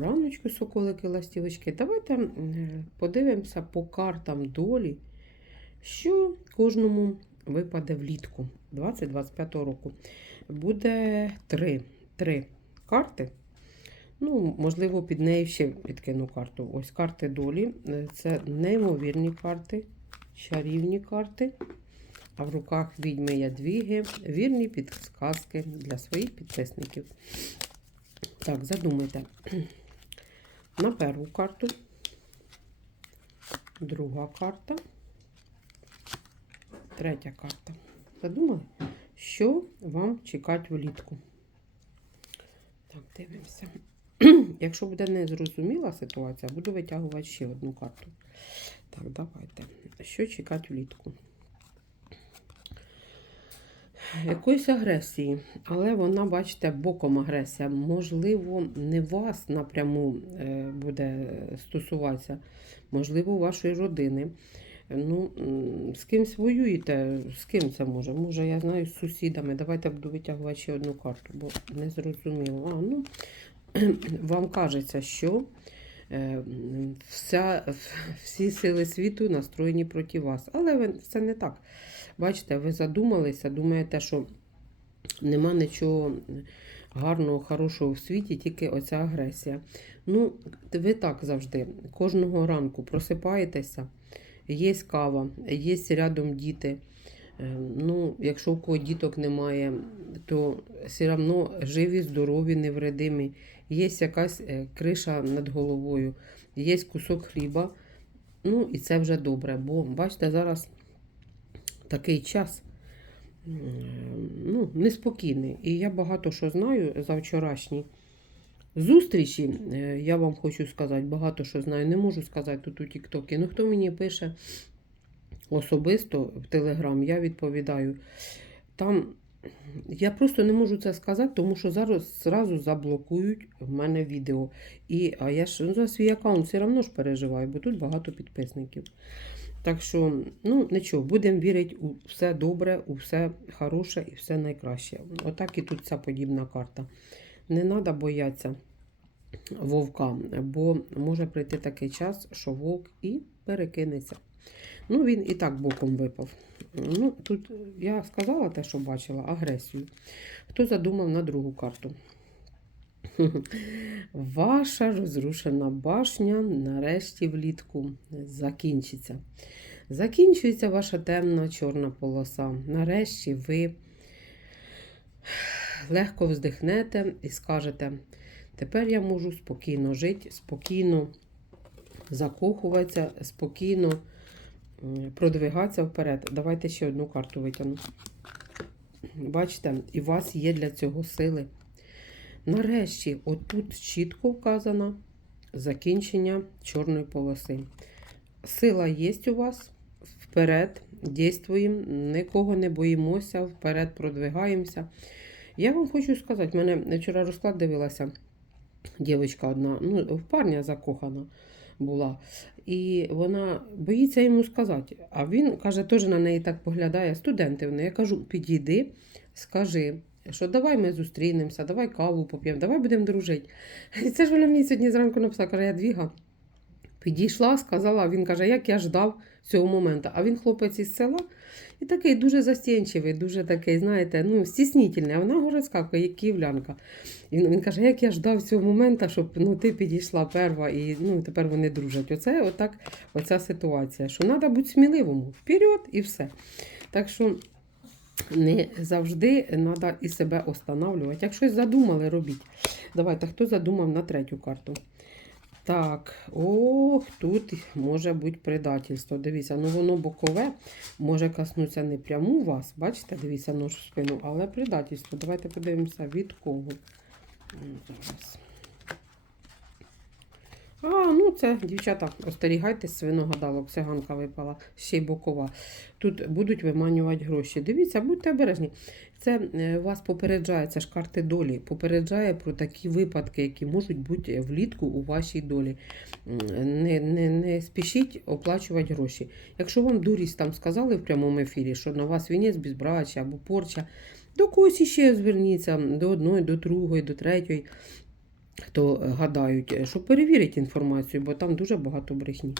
Раночку, соколики, ластівочки. Давайте подивимося по картам долі, що кожному випаде влітку 2025 року. Буде три, три карти. Ну, можливо, під неї ще відкину карту. Ось карти долі. Е, Це неймовірні карти, чарівні карти. А в руках відьми ядвіги. Вірні підсказки для своїх підписників. Так, задумайте. На першу карту. Друга карта. Третя карта. Задумали, що вам чекати влітку? Так, дивимося. Якщо буде незрозуміла ситуація, буду витягувати ще одну карту. Так, давайте. Що чекати влітку? Якоїсь агресії, але вона, бачите, боком агресія. Можливо, не вас напряму е, буде стосуватися, можливо, вашої родини. Ну, з кимсь воюєте, з ким це може? Може, я знаю, з сусідами. Давайте буду витягувати ще одну карту, бо не зрозуміло. А, ну, вам кажеться, що вся, всі сили світу настроєні проти вас. Але це не так. Бачите, ви задумалися, думаєте, що нема нічого гарного, хорошого в світі, тільки оця агресія. Ну, ви так завжди. Кожного ранку просипаєтеся, є кава, є рядом діти. Е, Ну, якщо у кого діток немає, то все одно живі, здорові, невредимі. Є якась е, криша над головою, є кусок хліба. Ну, і це вже добре. Бо, бачите, зараз такий час ну, неспокійний. І я багато що знаю за вчорашні зустрічі. е, Я вам хочу сказати, багато що знаю. Не можу сказати тут у Тіктокі. Ну, хто мені пише особисто в Телеграм, я відповідаю. Там я просто не можу це сказати, тому що зараз зразу заблокують в мене відео. І, а я ж ну, за свій аккаунт все одно ж переживаю, бо тут багато підписників. Так що, ну нічого, будемо вірити у все добре, у все хороше і все найкраще. Отак і тут ця подібна карта. Не треба боятися вовка, бо може прийти такий час, що вовк і перекинеться. Ну, він і так боком випав. Ну, тут я сказала те, що бачила, агресію. Хто задумав на другу карту? Ваша розрушена башня нарешті влітку закінчиться. Закінчується ваша темна чорна полоса. Нарешті ви легко вздихнете і скажете: тепер я можу спокійно жити, спокійно закохуватися, спокійно продвигатися вперед. Давайте ще одну карту витягну. Бачите, і у вас є для цього сили. Нарешті, отут чітко вказано закінчення чорної полоси. Сила є у вас, вперед дійствуємо, нікого не боїмося, вперед продвигаємося. Я вам хочу сказати, мене вчора розклад дивилася дівчинка одна, ну, в парня закохана була. І вона боїться йому сказати. А він каже, теж на неї так поглядає. Студенти в неї. Я кажу, підійди, скажи, що давай ми зустрінемося, давай каву поп'ємо, давай будемо дружити. І це ж вона мені сьогодні зранку написала, каже, я двіга. Підійшла, сказала, він каже, як я ждав цього моменту. А він хлопець із села і такий дуже застінчивий, дуже такий, знаєте, ну, стіснительний. А вона городська, як київлянка. Він, він каже, як я ждав цього моменту, щоб ну, ти підійшла перва, і ну, тепер вони дружать. Оце отак, оця ситуація, що треба бути сміливому. Вперед і все. Так що не завжди треба і себе останавливати. Як щось задумали, робіть. Давайте, хто задумав на третю карту? Так, ох, тут може бути предательство. Дивіться, ну воно бокове, може коснутися не пряму вас. Бачите, дивіться, нож в спину, але предательство. Давайте подивимося, від кого. Зараз. А, ну це, дівчата, остерігайтесь, свиногадалок, циганка випала, ще й бокова. Тут будуть виманювати гроші. Дивіться, будьте обережні. Це е, вас попереджає, це ж карти долі, попереджає про такі випадки, які можуть бути влітку у вашій долі. Не, не, не спішіть оплачувати гроші. Якщо вам дурість там сказали в прямому ефірі, що на вас вінець безбрачя або порча, до когось іще зверніться, до одної, до другої, до третьої. Хто гадають, щоб перевірити інформацію, бо там дуже багато брехні.